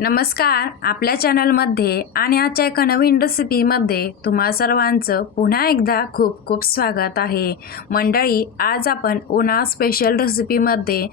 नमस्कार आपल्या चॅनलमध्ये आणि आजच्या एका नवीन रेसिपीमध्ये तुम्हा सर्वांचं पुन्हा एकदा खूप खूप स्वागत आहे. मंडळी आज आपण उन्हा स्पेशल रेसिपीमध्ये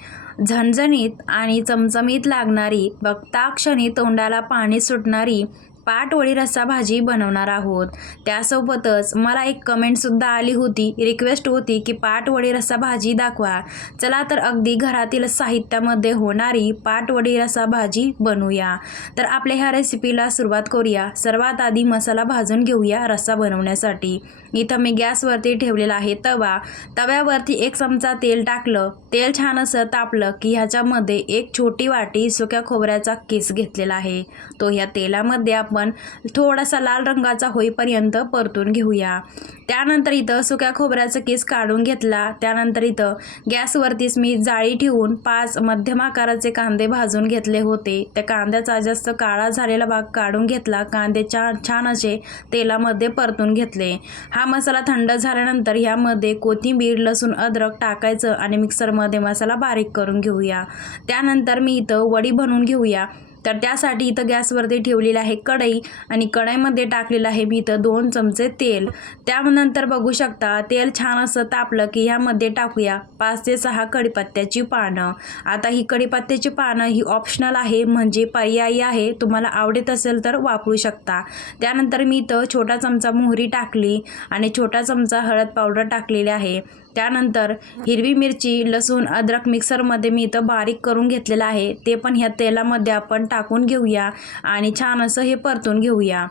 झणझणीत आणि चमचमीत लागणारी बघता क्षणी तोंडाला पाणी सुटणारी पाटवडी रस्सा भाजी बनवणार आहोत. त्यासोबतच मला एक कमेंटसुद्धा आली होती. रिक्वेस्ट होती की पाटवडी रस्सा भाजी दाखवा. चला तर अगदी घरातील साहित्यामध्ये होणारी पाटवडी रस्सा भाजी बनवूया. तर आपल्या ह्या रेसिपीला सुरुवात करूया. सर्वात आधी मसाला भाजून घेऊया रस्सा बनवण्यासाठी. इथं मी गॅसवरती ठेवलेला आहे. तवा तव्यावरती एक चमचा तेल टाकलं. तेल छान असं तापलं की ह्याच्यामध्ये एक छोटी वाटी सुक्या खोबऱ्याचा किस घेतलेला आहे. तो ह्या तेलामध्ये आपण थोडासा लाल रंगाचा होईपर्यंत परतून घेऊया. त्यानंतर इथं सुक्या खोबऱ्याचा किस काढून घेतला. त्यानंतर इथं गॅसवरतीच मी जाळी ठेवून पाच मध्यम आकाराचे कांदे भाजून घेतले होते. त्या कांद्याचा जास्त काळा झालेला भाग काढून घेतला. कांदे छान छान असे तेलामध्ये परतून घेतले. हा हा मसाला थंड झाल्यानंतर ह्यामध्ये कोथिंबीर लसूण अद्रक टाकायचं आणि मिक्सरमध्ये मसाला बारीक करून घेऊया. त्यानंतर मी इथं वडी बनवून घेऊया. तर त्यासाठी इथं गॅसवरती ठेवलेलं आहे कढई आणि कढईमध्ये टाकलेलं आहे मी इथं दोन चमचे तेल. त्यानंतर बघू शकता तेल छान असं तापलं की ह्यामध्ये टाकूया पाच ते सहा कढीपत्त्याची पानं. आता ही कढीपत्त्याची पानं ही ऑप्शनल आहे म्हणजे पर्यायी आहे. तुम्हाला आवडत असेल तर वापरू शकता. त्यानंतर मी इथं छोटा चमचा मोहरी टाकली आणि छोटा चमचा हळद पावडर टाकलेली आहे. त्यानंतर हिरवी मिरची लसूण अद्रक मिक्सरमध्ये मी इथं बारीक करून घेतलेलं आहे. ते पण ह्या तेलामध्ये आपण टाकून घेऊया आणि छान असं हे परतून घेऊया.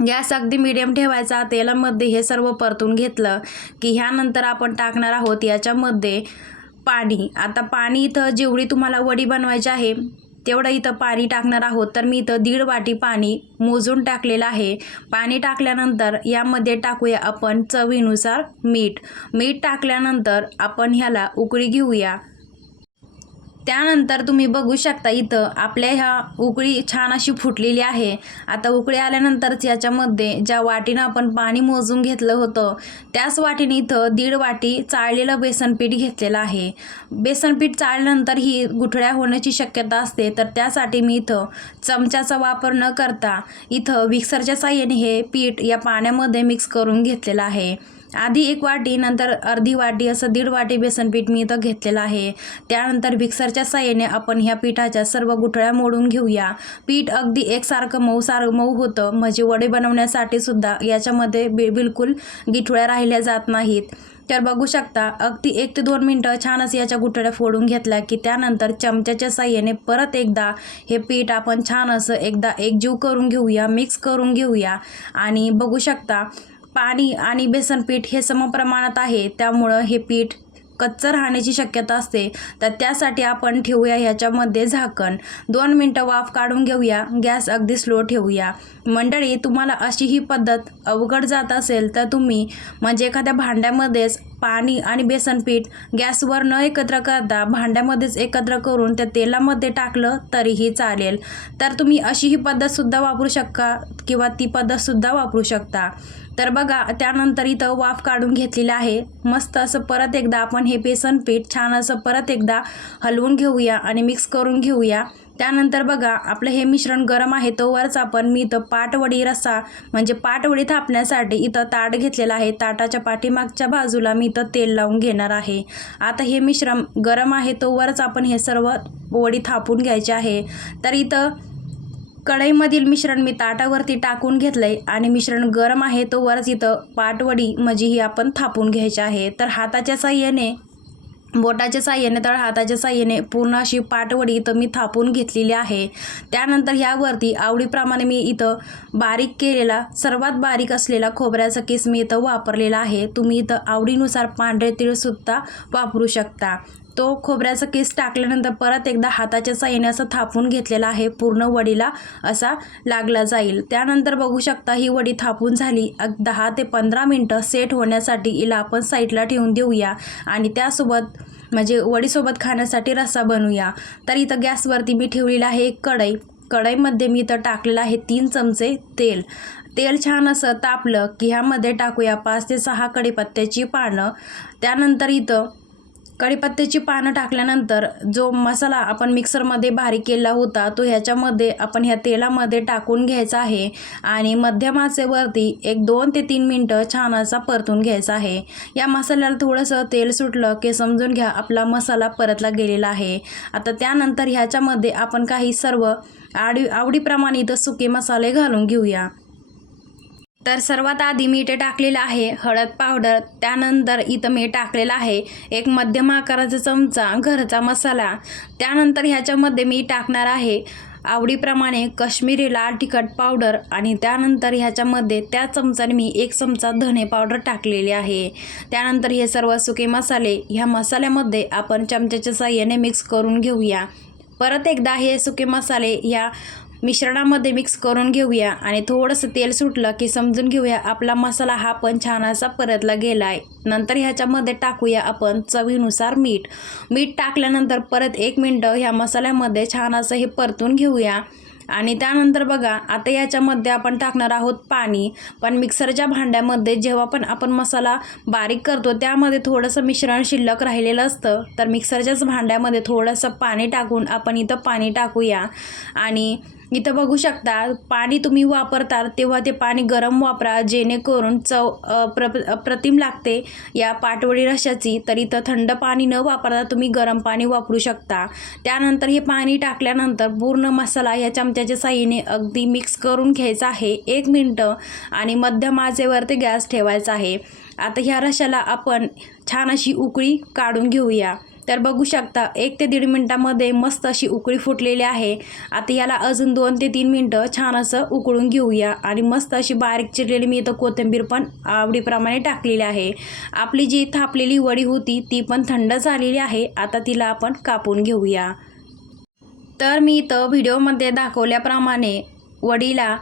गॅस अगदी मिडियम ठेवायचा. तेलामध्ये हे सर्व परतून घेतलं की ह्यानंतर आपण टाकणार आहोत याच्यामध्ये पाणी. आता पाणी इथं जेवढी तुम्हाला वडी बनवायची आहे तेवढं इथं पाणी टाकणार आहोत. तर मी इथं दीड वाटी पाणी मोजून टाकलेलं आहे. पाणी टाकल्यानंतर यामध्ये टाकूया आपण चवीनुसार मीठ. मीठ टाकल्यानंतर आपण ह्याला उकळी घेऊया. त्यानंतर तुम्ही बघू शकता इथं आपल्या ह्या उकळी छान अशी फुटलेली आहे. आता उकळी आल्यानंतरच याच्यामध्ये ज्या वाटीनं आपण पाणी मोजून घेतलं होतं त्याच वाटीने इथं दीड वाटी चाळलेलं बेसनपीठ घेतलेलं आहे. बेसनपीठ चाळल्यानंतर ही गुठळ्या होण्याची शक्यता असते तर त्यासाठी मी इथं चमच्याचा वापर न करता इथं मिक्सरच्या साह्याने हे पीठ या पाण्यामध्ये मिक्स करून घेतलेलं आहे. आधी एक वाटी नंतर अर्धी वाटी असं दीड वाटी बेसन पीठ मी इथं घेतलेलं आहे. त्यानंतर मिक्सरच्या साह्याने आपण ह्या पिठाच्या सर्व गुठळ्या मोडून घेऊया. पीठ अगदी एकसारखं मऊ सार मऊ होतं. म्हणजे वडे बनवण्यासाठी सुद्धा याच्यामध्ये बि बिलकुल गिठुळ्या राहिल्या जात नाहीत. तर बघू शकता अगदी एक ते दोन मिनटं छान असं याच्या गुठळ्या फोडून घेतल्या की त्यानंतर चमच्याच्या साह्याने परत एकदा हे पीठ आपण छान असं एकदा एकजीव करून घेऊया मिक्स करून घेऊया. आणि बघू शकता पाणी आणि बेसन पीठ हे समप्रमाणात आहे. त्यामुळं हे पीठ कच्चं राहण्याची शक्यता असते. तर त्यासाठी आपण ठेवूया ह्याच्यामध्ये झाकण. दोन मिनटं वाफ काढून घेऊया. गॅस अगदी स्लो ठेवूया. मंडळी तुम्हाला अशी ही पद्धत अवघड जात असेल तर तुम्ही म्हणजे एखाद्या भांड्यामध्येच पाणी आणि बेसन पीठ गॅसवर न एकत्र करता भांड्यामध्येच एकत्र करून त्या तेलामध्ये टाकलं तरीही चालेल. तर तुम्ही अशी ही पद्धतसुद्धा वापरू शकता किंवा ती पद्धतसुद्धा वापरू शकता. तर बघा त्यानंतर इथं वाफ काढून घेतलेलं आहे. मस्त असं परत एकदा आपण हे बेसन पीठ छान असं परत एकदा हलवून घेऊया आणि मिक्स करून घेऊया. त्यानंतर बघा आपलं हे मिश्रण गरम आहे तोवरच आपण मी इथं पाटवडी रस्सा म्हणजे पाटवडी थापण्यासाठी इथं ताट घेतलेलं आहे. ताटाच्या पाठीमागच्या बाजूला मी इथं तेल लावून घेणार आहे. आता हे मिश्रण गरम आहे तोवरच आपण हे सर्व वडी थापून घ्यायचे आहे. तर इथं कढईमधील मिश्रण मी ताटावरती टाकून घेतलंय आणि मिश्रण गरम आहे तोवरच इथं पाटवडी म्हणजे ही आपण थापून घ्यायची आहे. तर हाताच्या साह्याने बोटाच्या साह्याने तर हाताच्या साह्याने पूर्ण अशी पाटवडी इथं मी थापून घेतलेली आहे. त्यानंतर ह्यावरती आवडीप्रमाणे मी इथं बारीक केलेला सर्वात बारीक असलेला खोबऱ्याचा केस मी इथं वापरलेला आहे. तुम्ही इथं आवडीनुसार पांढरे तिळसुद्धा वापरू शकता. तो खोबऱ्याचा केस टाकल्यानंतर परत एकदा हाताच्या साह्याने असं थापून घेतलेला आहे. पूर्ण वडीला असा लागला जाईल. त्यानंतर बघू शकता ही वडी थापून झाली. दहा ते पंधरा मिनटं सेट होण्यासाठी हिला आपण साईडला ठेवून देऊया. आणि त्यासोबत म्हणजे वडीसोबत खाण्यासाठी रस्सा बनवूया. तर इथं गॅसवरती मी ठेवलेला आहे एक कढई. कढईमध्ये मी इथं टाकलेलं आहे तीन चमचे तेल. तेल छान असं तापलं की ह्यामध्ये टाकूया पाच ते सहा कढीपत्त्याची पानं. त्यानंतर इथं कढीपत्त्याची पानं टाकल्यानंतर जो मसाला आपण मिक्सरमध्ये बारीक केला होता तो ह्याच्यामध्ये आपण ह्या तेलामध्ये टाकून घ्यायचा आहे आणि मध्यम आचेवरती एक दोन ते तीन मिनटं छान असा परतून घ्यायचा आहे. या मसाल्याला थोडंसं तेल सुटलं की समजून घ्या आपला मसाला परतला गेलेला आहे. आता त्यानंतर ह्याच्यामध्ये आपण काही सर्व आवडी आवडीप्रमाणे इथं सुके मसाले घालून घेऊया. तर सर्वात आधी मीठ टाकलेलं आहे हळद पावडर त्यानंतर इथं मी टाकलेलं आहे एक मध्यम आकाराचा चमचा घरचा मसाला. त्यानंतर ह्याच्यामध्ये मी टाकणार आहे आवडीप्रमाणे काश्मीरी लाल तिखट पावडर आणि त्यानंतर ह्याच्यामध्ये त्या चमचाने मी एक चमचा धने पावडर टाकलेली आहे. त्यानंतर हे सर्व सुके मसाले ह्या मसाल्यामध्ये आपण चमच्याच्या साह्याने मिक्स करून घेऊया. परत एकदा हे सुके मसाले ह्या मिश्रणामध्ये मिक्स करून घेऊया आणि थोडंसं तेल सुटलं की समजून घेऊया आपला मसाला हा पण छान असा परतला गेला आहे नंतर ह्याच्यामध्ये टाकूया आपण चवीनुसार मीठ. मीठ टाकल्यानंतर परत एक मिनटं ह्या मसाल्यामध्ये छान असं हे परतून घेऊया. आणि त्यानंतर बघा आता याच्यामध्ये आपण टाकणार आहोत पाणी. पण मिक्सरच्या भांड्यामध्ये जेव्हा पण आपण मसाला बारीक करतो त्यामध्ये थोडंसं मिश्रण शिल्लक राहिलेलं असतं. तर मिक्सरच्याच भांड्यामध्ये थोडंसं पाणी टाकून आपण इथं पाणी टाकूया. आणि इथं बघू शकता पाणी तुम्ही वापरता तेव्हा ते पाणी गरम वापरा जेणेकरून चव प्र अप्रतिम लागते या पाटवडी रशाची तर इथं थंड पाणी न वापरता तुम्ही गरम पाणी वापरू शकता. त्यानंतर हे पाणी टाकल्यानंतर पूर्ण मसाला या चमच्याच्या साह्याने अगदी मिक्स करून घ्यायचा आहे. एक मिनटं आणि मध्यम आचेवरती गॅस ठेवायचा आहे. आता ह्या रशाला आपण छान अशी उकळी काढून घेऊया. तर बघू शकता एक ते दीड मिनटामध्ये मस्त अशी उकळी फुटलेली आहे. आता याला अजून दोन ते तीन मिनटं छान असं उकळून घेऊया. आणि मस्त अशी बारीक चिरलेली मी इथं कोथिंबीर पण आवडीप्रमाणे टाकलेली आहे. आपली जी थापलेली वडी होती ती पण थंड झालेली आहे. आता तिला आपण कापून घेऊया. तर मी इथं व्हिडिओमध्ये दाखवल्याप्रमाणे वडीला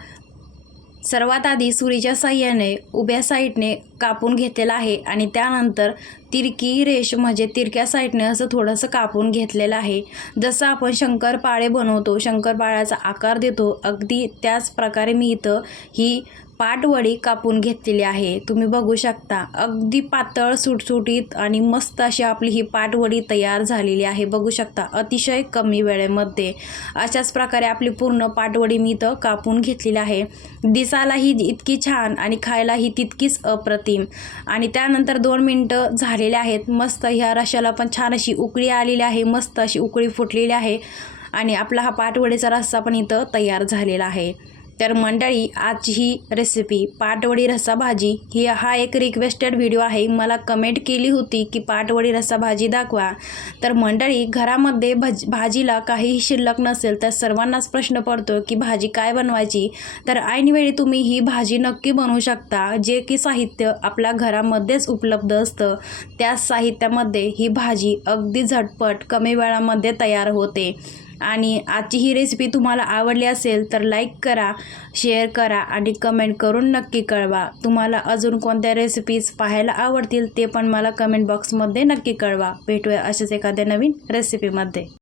सर्वात आधी सुरीच्या साह्याने उभ्या साईडने कापून घेतलेला आहे आणि त्यानंतर तिरकी रेष म्हणजे तिरक्या साईडने असं थोडंसं कापून घेतलेलं आहे. जसं आपण शंकरपाळे बनवतो शंकरपाळ्याचा आकार देतो अगदी त्याच प्रकारे मी इथं ही पाटवडी कापून घेतलेली आहे. तुम्ही बघू शकता अगदी पातळ सुटसुटीत आणि मस्त अशी आपली ही पाटवडी तयार झालेली आहे. बघू शकता अतिशय कमी वेळेमध्ये अशाच प्रकारे आपली पूर्ण पाटवडी मी इथं कापून घेतलेली आहे. दिसायलाही इतकी छान आणि खायलाही तितकीच अप्रतिम. आणि त्यानंतर दोन मिनटं झालेले आहेत. मस्त ह्या रशाला पण छान अशी उकळी आलेली आहे. मस्त अशी उकळी फुटलेली आहे. आणि आपला हा पाटवडीचा रस्सा पण इथं तयार झालेला आहे. तर मंडळी आजची ही रेसिपी पाटवडी रस्सा भाजी ही हा एक रिक्वेस्टेड व्हिडिओ आहे. मला कमेंट केली होती की पाटवडी रस्सा भाजी दाखवा. तर मंडळी घरामध्ये भज भाजीला काहीही शिल्लक नसेल तर सर्वांनाच प्रश्न पडतो की भाजी काय बनवायची? तर ऐनवेळी तुम्ही ही भाजी नक्की बनवू शकता जे की साहित्य आपल्या घरामध्येच उपलब्ध असतं. त्याच साहित्यामध्ये ही भाजी अगदी झटपट कमी वेळामध्ये तयार होते. आणि आजची ही रेसिपी तुम्हाला आवडली असेल तर लाईक करा शेअर करा आणि कमेंट करून नक्की कळवा. तुम्हाला अजून कोणत्या रेसिपीज पाहायला आवडतील ते पण मला कमेंट बॉक्समध्ये नक्की कळवा. भेटूया अशाच एखाद्या नवीन रेसिपीमध्ये